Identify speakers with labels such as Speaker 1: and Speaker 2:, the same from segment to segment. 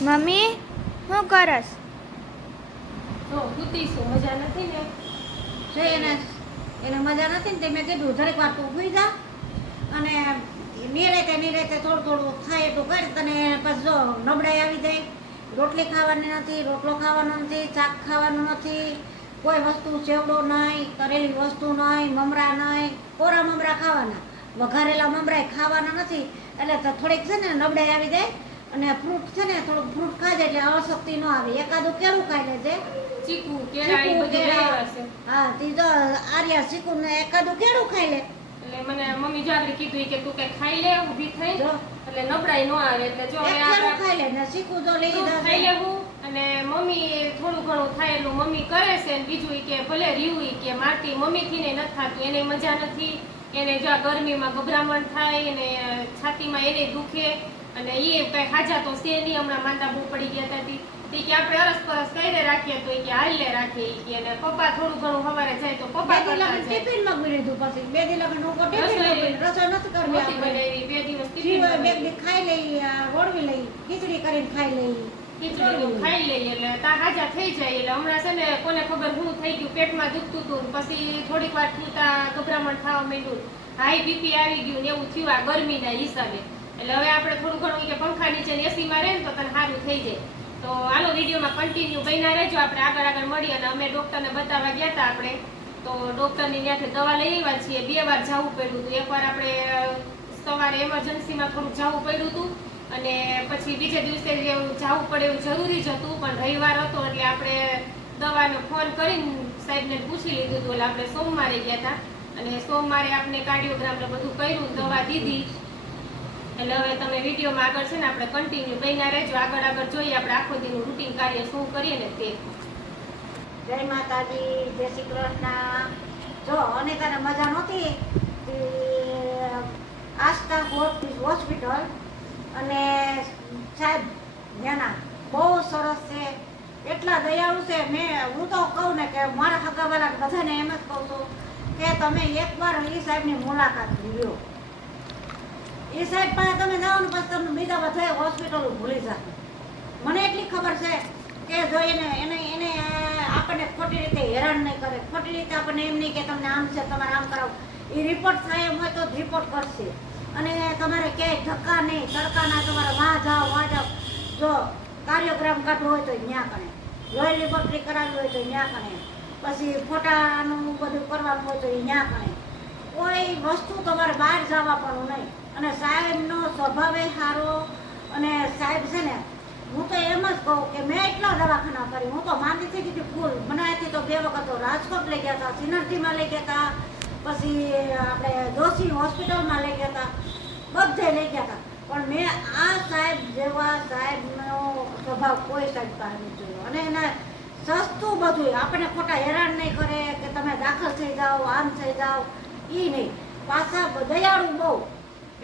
Speaker 1: Mummy શું કરસ?
Speaker 2: જો સૂતીશું મજા નથી ને?
Speaker 3: છે એને એને મજા નથી ને તે મેં કીધું જરીક વાર તું ઊભી જા. અને નિરેતે નિરેતે થોડું થોડું થાય એટલું કરી તને પછી જો નબળાઈ આવી જાય રોટલી ખાવાની નથી રોટલો ખાવાનો નથી શાક ખાવાનું નથી કોઈ વસ્તુ ચેવડો નહીં તરેલી વસ્તુ નહીં મમરા નહીં કોરા મમરા ખાવાના. વઘારેલા મમરાય ખાવાના નથી એટલે થોડીક છે ને નબળાઈ આવી જાય અને ફ્રૂટ છે ને થોડુંક ફ્રૂટ ખાજે એટલે અશક્તિ ન આવે. એકાદું કેળું ખાઈ લેજે
Speaker 2: ચીકુ કેળા
Speaker 3: હા તી જો આર્યા ચીકુ ને એકાદું કેળું ખાઈ લે.
Speaker 2: એટલે મને મમ્મી જાગરી કીધું કે તું કઈ ખાઈ લે ઊભી થઈ. એટલે નબળાઈ ન આવે એટલે જો હવે
Speaker 3: કેળું ખાઈ લે ને ચીકુ જો લઈ લીધા
Speaker 2: ખાઈ લેવું અને મમ્મી થોડું ઘણું થાય એટલું મમ્મી કરે છે ને બીજું કે ભલે રીવું કે મારતી મમ્મી થી ને નથી થાતું એને મજા નથી. એને જો ગરમીમાં ગભરામણ થાય અને છાતીમાં એને દુખે અને એ કઈ હાજા તો છે નહીં. હમણાં માંદા બહુ પડી ગયા હતા તે. કે આપણે અરસ પરસ કરીને રાખીએ તો કે હાલે રાખીએ કે. અને પપ્પા થોડું ઘણું સવારે જાય તો પપ્પા કરતા જાય.
Speaker 3: ટિફિન મગવી લીધું પછી. બે દી લગન હું કોટે
Speaker 2: રસોઈ-
Speaker 3: નથી કરવી આપણે.
Speaker 2: બે દિવસ ટિફિન
Speaker 3: બે. દી ખાઈ લઈ આ લઈ ખીચડી કરીને ખાઈ લઈ.
Speaker 2: ખીચડી ખાઈ લઈએ એટલે તા હાજા થઈ જાય. એટલે હમણાં છે ને કોને ખબર હું થઈ ગયું. પેટમાં દુખતું હતું. પછી થોડીક વાર તા ગભરામણ થવા માંડ્યું. હાઈ બીપી આવી ગયું ને એવું થયું આ ગરમીના હિસાબે. એટલે હવે આપણે થોડું ઘણું કે પંખા નીચે એસીમાં રહે ને તો તને સારું થઈ જાય. તો આલો વિડીયોમાં કન્ટિન્યુ બન્યા રહેજો. આપણે આગળ આગળ મળી અને અમે ડૉક્ટરને બતાવવા ગયા હતા આપણે. તો ડૉક્ટરની ત્યાંથી દવા લઈ આવ્યા છીએ. બે વાર જવું પડ્યું હતું. એકવાર આપણે સવારે એમરજન્સીમાં થોડુંક જવું પડ્યું હતું. અને પછી બીજે દિવસે જેવું પડે એવું જરૂરી જ હતું. પણ રવિવાર હતો એટલે આપણે દવાનો ફોન કરીને સાહેબને પૂછી લીધું હતું. એટલે આપણે સોમવારે ગયા હતા અને સોમવારે આપણે કાર્ડિયોગ્રામ ને બધું કર્યું દવા દીધી. એટલે હવે તમે વિડીયોમાં આગળ છે ને આપણે કન્ટિન્યુ બન્યા રહેજો આગળ આગળ જોઈએ આપણે આખો દીનું રૂટીન કાર્ય શું કરીએ ને તે.
Speaker 3: જય માતાજી, જય શ્રી કૃષ્ણ. જો, અને તને મજા નહોતી? આસ્થા હોસ્પિટલ અને સાહેબ ત્યાંના બહુ સરસ છે. એટલા દયાળુ છે. મેં, હું તો કહું ને કે મારા હગાવાલા બધાને એમ જ કહું છું કે તમે એકવાર એ સાહેબની મુલાકાત લ્યો. એ સાહેબ પાસે તમે જાઓ ને તમને બીજા બધા હોસ્પિટલ ભૂલી જાય મને એટલી ખબર છે કે જો એને એને એને આપણને ખોટી રીતે હેરાન નહીં કરે. ખોટી રીતે આપણને એમ નહીં કે તમને આમ છે, તમારે આમ કરાવો. એ રિપોર્ટ થાય એમ હોય તો જ રિપોર્ટ કરશે. અને તમારે ક્યાંય ધક્કા નહીં તડકાના તમારે વાં જાઓ વાં જાઓ. જો કાર્યોગ્રામ કાઢવો હોય તો ત્યાં કણે. લોહી રિપોર્ટરી કરાવી હોય તો ત્યાં કણે. પછી ફોટાનું બધું કરવાનું હોય તો ત્યાં કણે. કોઈ વસ્તુ તમારે બહાર જવા પણ નહીં. અને સાહેબનો સ્વભાવે સારો અને સાહેબ છે ને, હું તો એમ જ કહું કે મેં એટલા દવાખાના કરી હું તો માંદી થઈ ગઈ ફૂલ. મને અહીંથી તો બે વખત રાજકોટ લઈ ગયા હતા, સિનર્જીમાં લઈ ગયા હતા, પછી આપણે જોશી હોસ્પિટલમાં લઈ ગયા હતા, બધે લઈ ગયા હતા. પણ મેં આ સાહેબ જેવા સાહેબનો સ્વભાવ કોઈ સાહેબ પાસે નથી જોયો. અને એના સસ્તું બધું આપણને ખોટા હેરાન નહીં કરે કે તમે દાખલ થઈ જાઓ, આમ થઈ જાઓ એ નહીં. પાછા દયાળુ બહુ.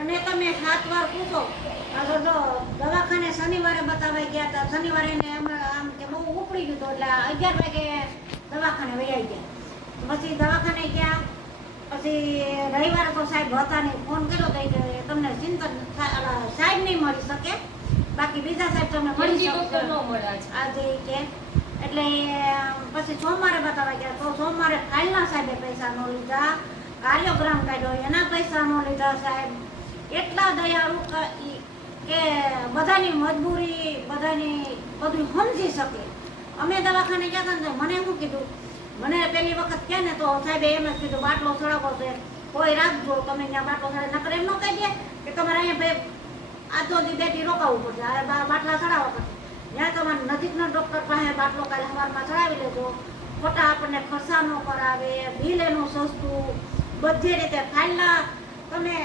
Speaker 3: અને તમે સાત વાર પૂછો. તો દવાખાને શનિવારે બતાવવા ગયા હતા. શનિવારે એને એમ આમ કે બહુ ઉપડી ગયું હતું એટલે અગિયાર વાગે દવાખાને વૈયા ગયા. પછી દવાખાને ગયા. પછી રવિવારે તો સાહેબ હતા નહીં ફોન કર્યો તો કે તમને ચિંતન સાહેબ નહીં મળી શકે. બાકી બીજા સાહેબ તમને મળી
Speaker 2: આજે.
Speaker 3: આજે કે એટલે પછી સોમવારે બતાવવા ગયા. તો સોમવારે ફાઇલના સાહેબે પૈસા ન લીધા. કાર્યોગ્રામ કાઢ્યો. એના પૈસા ન લીધા સાહેબ. એટલા દયાળુ કે બધાની મજબૂરી, બધાની બધું સમજી શકે. અમે દવાખાને ગયા હતા ને મને શું કીધું? મને પહેલી વખત કહે ને તો સાહેબે એમ જ કીધું, બાટલો ચડાવો છે કોઈ રાખજો, તમે ત્યાં બાટલો ચડાવે નકર એમ ન કહી દે કે તમારે અહીંયા ભાઈ આજો દી બેટી રોકાવવું પડશે. અરે બાટલા ચડાવવા પડશે. ત્યાં તમારે નજીકના ડૉક્ટર પાસે બાટલો કાલે સવારમાં ચડાવી લેજો. ખોટા આપણને ખર્ચા ન કરાવે, બિલ એનું સસ્તું. બધી રીતે ફાઇલના તમે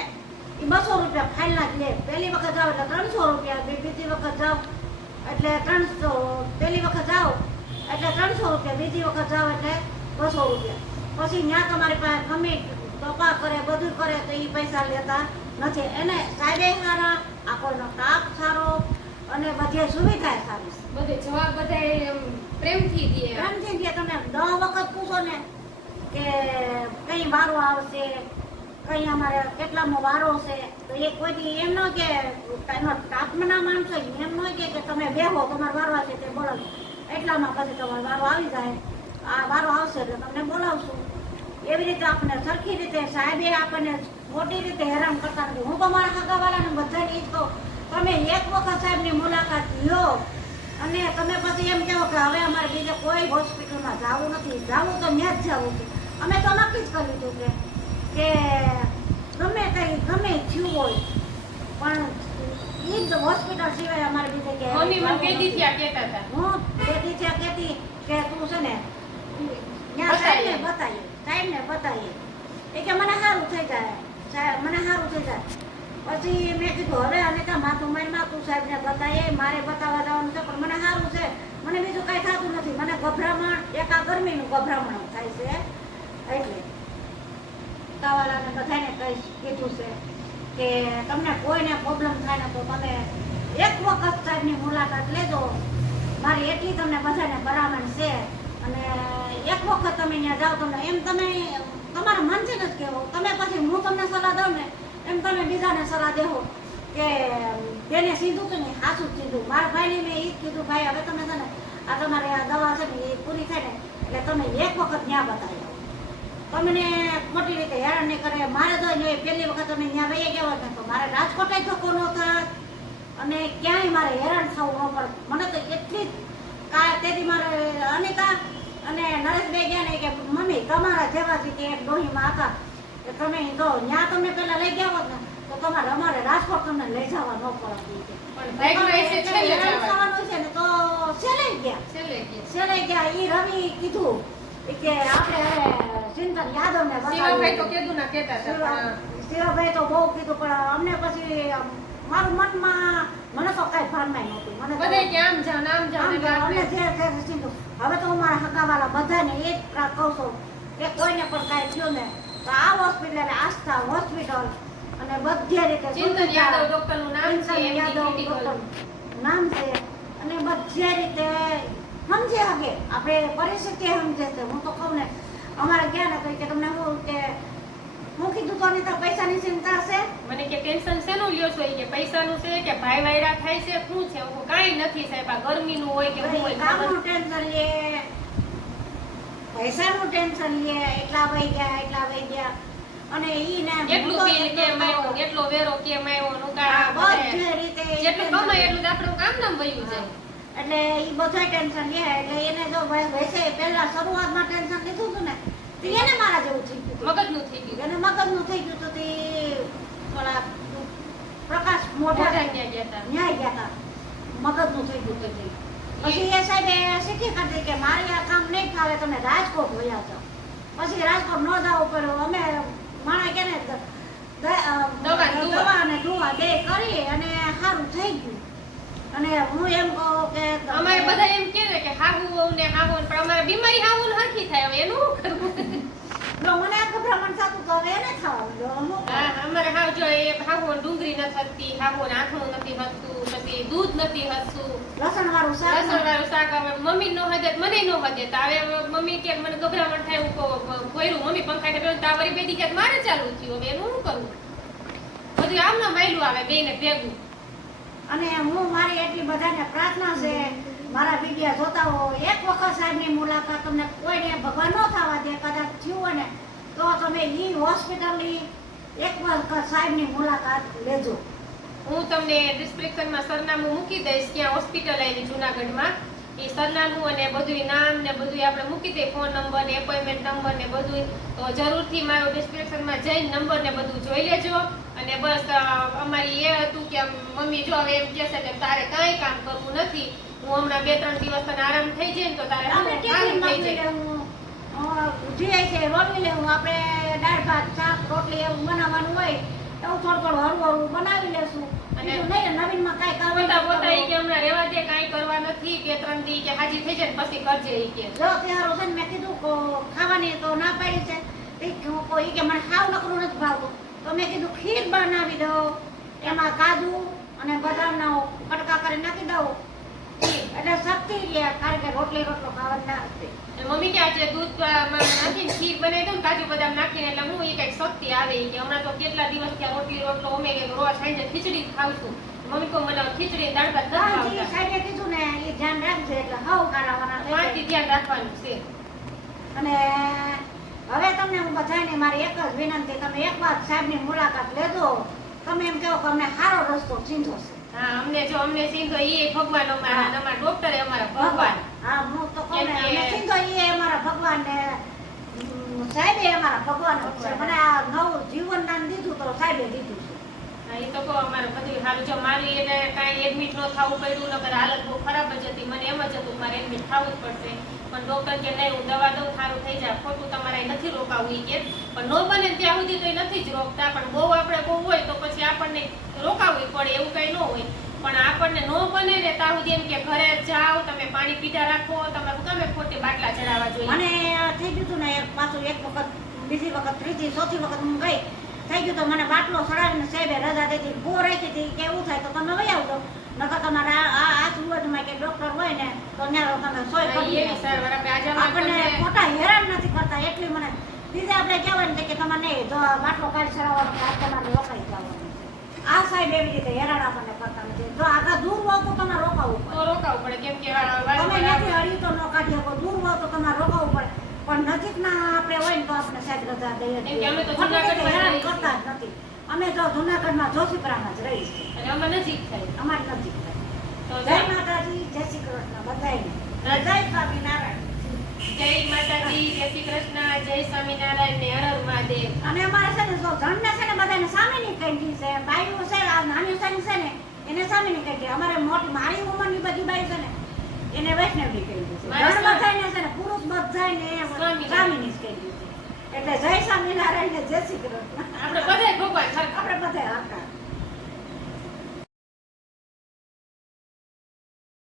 Speaker 3: ઈ બસો રૂપિયા ફાઇલના જ લે. પહેલી વખત જાઓ એટલે ત્રણસો રૂપિયા બીજી વખત જાઓ એટલે ત્રણસો પહેલી વખત જાઓ એટલે ત્રણસો રૂપિયા બીજી વખત જાઓ એટલે બસો રૂપિયા. પછી ત્યાં તમારી પાસે ગમે કપા કરે બધું કરે તો એ પૈસા લેતા નથી. એને સાહેબે સારા આપણનો કાપ સારો અને બધી સુવિધા સારી.
Speaker 2: બધે જવાબ એમ પ્રેમથી દે.
Speaker 3: પ્રેમથી દે. તમે દસ વખત પૂછો ને કે કઈ મારું આવશે કઈ અમારે કેટલામાં વારો છે, તો એ કોઈ એમ ન કે એનો સ્ટાફના માણસો એમ ન કે કે તમે બેહો, તમારે વારવા છે તે બોલો એટલામાં પછી તમારો વારો આવી જાય. આ વારો આવશે એટલે તમને બોલાવશું. એવી રીતે આપણને સરખી રીતે સાહેબે આપણને મોટી રીતે હેરાન કરતા નથી. હું તો મારા કાકાવાળાને બધાને જ કહું, તમે એક વખત સાહેબની મુલાકાત લો અને તમે પછી એમ કહો કે હવે અમારે બીજે કોઈ હોસ્પિટલમાં જવું નથી. જવું તો ત્યાં જ જવું છે. અમે તો નક્કી જ કરી લીધું કે કે ગમે કંઈ ગમે થયું હોય પણ ઈ જ હોસ્પિટલ સિવાય અમારે બીજે કે
Speaker 2: મમ્મી મને
Speaker 3: નથી.
Speaker 2: ત્યાં કહેતા હતા.
Speaker 3: હું બેટી છે કહેતી કે તું છે ને ત્યાં સાહેબને બતાવીએ સાહેબને બતાવીએ. એ કે મને સારું થઈ જાય સાહેબ મને સારું થઈ જાય. પછી મેં કીધું હવે અનિતા માથું મારી તું સાહેબને બતાવીએ મારે બતાવવા જવાનું છે પણ મને સારું છે. મને બીજું કાંઈ થતું નથી. મને ગભરામણ એકા ગરમીનું ગભરામણ થાય છે. એટલે કાવાલાને બધાને કહીશ કીધું છે કે તમને કોઈને પ્રોબ્લેમ થાય ને તો તમે એક વખત સાહેબની મુલાકાત લેજો. મારી એટલી તમને બધાને ભલામણ છે. અને એક વખત તમે ત્યાં જાઓ તમને એમ તમે તમારા મનથી નથી કહેવું. તમે પછી હું તમને સલાહ દઉં ને એમ તમે બીજાને સલાહ દેવો કે તેને સીધું કે નહીં સાચું જ સીધું. મારા ભાઈને મેં એ જ કીધું, ભાઈ, હવે તમે છે ને આ તમારે આ દવા છે ને એ પૂરી થાય ને એટલે તમે એક વખત ત્યાં બતાવી તમને ખોટી રીતે મારે તો પહેલી વખત અમે ત્યાં વહી ગયા હતા તો મારે રાજકોટે ધક્કો ન થાત અને ક્યાંય મારે હેરાન થવું ન પડે. મને તો એટલી કા તેથી મારે અનિતા અને નરેશભાઈ ગયા ને કે મમ્મી તમારા જેવા જ કે એક ડોહીમાં હતા. કે તમે તો ત્યાં તમે પહેલાં લઈ ગયા હોત ને તો તમારે અમારે રાજકોટ તમને લઈ જવા ન પડે
Speaker 2: પણ
Speaker 3: છે ને તો ગયા.
Speaker 2: છેલ્લે ગયા.
Speaker 3: ઈ રવિ કીધું કે આપણે ચિંતન યાદવને
Speaker 2: શિવાભાઈ તો કીધું ના કહેતા હતા પણ
Speaker 3: શિવાભાઈ તો બહુ કીધું પણ અમને પછી મારું મનમાં મને તો કઈ ભાનમાં નહોતું મને તો
Speaker 2: કે આમ જાઓ ને આમ
Speaker 3: તો અમને જે જે ચિંતું. હવે તો હું મારા હગાવાલા બધાને એ જ કહું છું કે કોઈને પણ કાંઈ થયું ને તો આ હોસ્પિટલ આસ્થા હોસ્પિટલ અને બધી રીતે
Speaker 2: ચિંતન યાદવ ડોક્ટરનું નામ છે
Speaker 3: યાદવ. નામ છે અને બધી રીતે સમજે હગે આપણે પરિસ્થિતિ સમજે છે હું તો કહું ને અમારા ગયા ને કે તમને હું કે હું કીધું તો અનિતા પૈસાની ચિંતા હશે?
Speaker 2: મને કે ટેન્શન શેનું લ્યો છો કે પૈસાનું છે કે ભાઈ વાયરા થાય છે? શું છે? હું કાંઈ નથી સાહેબ આ ગરમીનું હોય કે હું હોય
Speaker 3: કામનું ટેન્શન લે. પૈસાનું ટેન્શન લે. એટલા વહી ગયા એટલા વહી ગયા. અને ઈ ના
Speaker 2: એટલું બિલ કેમ આવ્યો. એટલો વેરો કેમ આવ્યો? નું કાંઈ
Speaker 3: બધી રીતે
Speaker 2: જેટલું કમાય એટલું આપણું કામ નામ વયું જાય.
Speaker 3: એટલે એ બધા ટેન્શન લે એટલે એને જો વેસે પહેલા શરૂઆતમાં ટેન્શન લીધું હતું ને તો એને મારા જેવું થઈ ગયું.
Speaker 2: મગજનું થઈ ગયું.
Speaker 3: એને મગજનું થઈ ગયું તો તે થોડા પ્રકાશ મોઢા
Speaker 2: ન્યાય ગયા હતા
Speaker 3: ન્યાય ગયા હતા મગજનું થઈ ગયું તે. પછી એ સાહેબે શીખી કરતી કે મારે આ કામ નહીં ફાવે તમે રાજકોટ ગયા છો પછી રાજકોટ ન જવું પડ્યું અમે માણા કે ને દ- દ-
Speaker 2: દવા દવા.
Speaker 3: અને દુવા બે કરી અને સારું થઈ ગયું. અને હું એમ કહું કે
Speaker 2: અમારે બધા એમ કહે ને કે હાહુ વહુ ને હાહુ ને, પણ અમારે બીમારી હાહુ હરખી થાય. હવે એનું શું કરવું?
Speaker 3: મને આ ગભરામણ થતું તો હવે એને થવાનું હા,
Speaker 2: અમારે હાવ જો એ હાહુ ડુંગળી નથી હસતી હાહુ ને નથી હસતું પછી દૂધ નથી હસતું
Speaker 3: લસણ વાળું શાક
Speaker 2: લસણ વાળું શાક હવે મમ્મી નો હદે મને નો હદે. હવે મમ્મી કે મને ગભરામણ થાય હું મમ્મી પંખા કે બેન તાવરી બેદી કે મારે ચાલુ થયું. હવે એનું શું કરવું? બધું આમ ના માયલું આવે બેને ભેગું.
Speaker 3: અને હું મારી એટલી બધાને પ્રાર્થના છે મારા વીડિયો જોતા હો, એક વખત સાહેબની મુલાકાત તમને કોઈને ભગવાન ન થવા દે, કદાચ થયું હોય ને, તો તમે એ હોસ્પિટલની એક વખત સાહેબની મુલાકાત લેજો.
Speaker 2: હું તમને ડિસ્ક્રિપ્શનમાં સરનામું મૂકી દઈશ ક્યાં હોસ્પિટલ આવી, જુનાગઢમાં. એ સરનામું અને બધું નામ ને બધું આપણે મૂકી દઈએ ફોન નંબર ને એપોઇન્ટમેન્ટ નંબર ને બધું તો જરૂરથી મારો ડિસ્ક્રિપ્શનમાં જઈને નંબર ને બધું જોઈ લેજો. અને બસ અમારી એ હતું કે મમ્મી જો હવે એમ કહેશે કે તારે કાંઈ કામ કરવું નથી. હું હમણાં બે ત્રણ દિવસ તને આરામ થઈ જાય ને તો તારે
Speaker 3: આરામ
Speaker 2: થઈ જાય.
Speaker 3: જે છે રોટલી લેવું આપણે દાળ ભાત શાક રોટલી એવું બનાવવાનું હોય એવું થોડું થોડું હળવું હળવું બનાવી લેશું.
Speaker 2: અને
Speaker 3: નહીં નવીનમાં કાંઈ
Speaker 2: પોતા પોતા ઈ કે હમણાં રહેવા દે કાંઈ કરવા નથી કે ત્રણ દી કે હાજી થઈ જાય ને પછી કરજે કે.
Speaker 3: જો ત્યારે છે ને મેં કીધું ખાવાની તો ના પાડી છે. કે કોઈ કે મને ખાવ નકરું નથી ભાવતું. તો મેં કીધું ખીર બનાવી દો એમાં કાજુ અને બદામના કટકા કરી નાખી દઉં. એટલે શક્તિ કારણ કે રોટલી રોટલો ખાવા ના હતી
Speaker 2: મમ્મી કે આજે દૂધ નાખીને ખીર બનાવી દઉં કાજુ બદામ નાખીને એટલે હું એ કંઈક શક્તિ આવે કે હમણાં તો કેટલા દિવસ થયા રોટલી રોટલો અમે કે રોજ સાંજે ખીચડી જ ખાવશું મમ્મી કો મને ખીચડી દાળ ભાત નથી
Speaker 3: હા, જી
Speaker 2: ભાવતા.
Speaker 3: સાહેબે કીધું ને હાવ કાઢાવાના થઈ
Speaker 2: માહિતી
Speaker 3: જાય.
Speaker 2: ધ્યાન રાખવાનું છે.
Speaker 3: અને હવે તમને હું બધાને મારી એક જ વિનંતી તમે એક વાર સાહેબની મુલાકાત લેજો. તમે એમ કહો કે અમને સારો રસ્તો ચીંધો છે.
Speaker 2: હા અમને જો અમને સિંધો એ ભગવાન અમારા
Speaker 3: હા.
Speaker 2: ડોક્ટર એ અમારા ભગવાન.
Speaker 3: હા હું તો કહું ને અમે ચીંધો ઈ અમારા ભગવાન ને સાહેબ એ અમારા ભગવાન છે. મને આ નવું જીવન દાન દીધું તો સાહેબે દીધું
Speaker 2: હા, એ તો કહો અમારે બધું સારું. જો મારી એટલે કાંઈ એડમિટ ન થવું પડ્યું નકર હાલત બહુ ખરાબ જ હતી. મને એમ જ હતું મારે એડમિટ થવું જ પડશે. પણ ડોક્ટર કે નહીં હું દવા દઉં સારું થઈ જાય. ખોટું તમારે નથી રોકાવું એ કે પણ ન બને ત્યાં સુધી તો નથી જ રોકતા. પણ બહુ આપણે બહુ હોય તો પછી આપણને રોકાવું પડે એવું કંઈ ન હોય. પણ આપણને ન બને ને સુધી એમ કે ઘરે જાઓ તમે પાણી પીધા રાખો તમે ગમે ખોટી બાટલા ચડાવવા જોઈએ.
Speaker 3: મને થઈ ગયું હતું ને એક પાછું એક વખત બીજી વખત ત્રીજી ચોથી વખત હું ગઈ. થઈ ગયું તો મને બાટલો ચડાવીને સાહેબે રજા દેતી બહુ રાખી હતી કે એવું થાય તો તમે વહી આવજો. નકર તમારે આ આ આજુબાજુમાં કે ડોક્ટર હોય ને તો ત્યાં તમે સોય કરી આપણને ખોટા હેરાન નથી કરતા એટલી મને બીજા આપણે કહેવાય ને કે તમારે નહીં જો બાટલો કાઢી ચડાવવાનો તમારે જવાનું આ સાહેબ એવી રીતે હેરાન આપણને કરતા નથી. જો આગળ દૂર હોવ તો તમારે રોકાવું પડે.
Speaker 2: તો રોકાવું પડે. કેમ કે
Speaker 3: તમે નથી હળી તો ન કાઢી શકો. દૂર હોવ તો તમારે રોકાવું પડે. પણ નજીકના આપણે હોય ને તો આપણે સાહેબ રજા દઈએ જ
Speaker 2: અમે તો જુનાગઢમાં
Speaker 3: હેરાન કરતા જ નથી. અમે તો જુનાગઢમાં જોશીપુરામાં જ રહીએ છીએ.
Speaker 2: અને અમે નજીક થાય
Speaker 3: અમારે નજીક
Speaker 2: થાય
Speaker 3: જય માતાજી જય શ્રી કૃષ્ણ બધાયને. જય સ્વામિનારાયણ
Speaker 2: જય માતાજી જય શ્રી કૃષ્ણ જય સ્વામિનારાયણ ને હર મહાદેવ
Speaker 3: અને અમારે છે ને જો જણને છે ને બધાને સામેની કંઠી છે. બાયું છે આ નાની સાની છે ને એને સામેની કંઠી અમારે મોટી મારી ઉંમરની બધી બાઈ છે ને એને વૈષ્ણવની કંઠી છે. જણ બધાને છે ને પુરુષ બધાને. સ્વામીની જ કંઠી છે. એટલે જય સ્વામિનારાયણ ને જય શ્રી કૃષ્ણ.
Speaker 2: આપણે બધાય ભગવાન
Speaker 3: આપણે બધા હરખા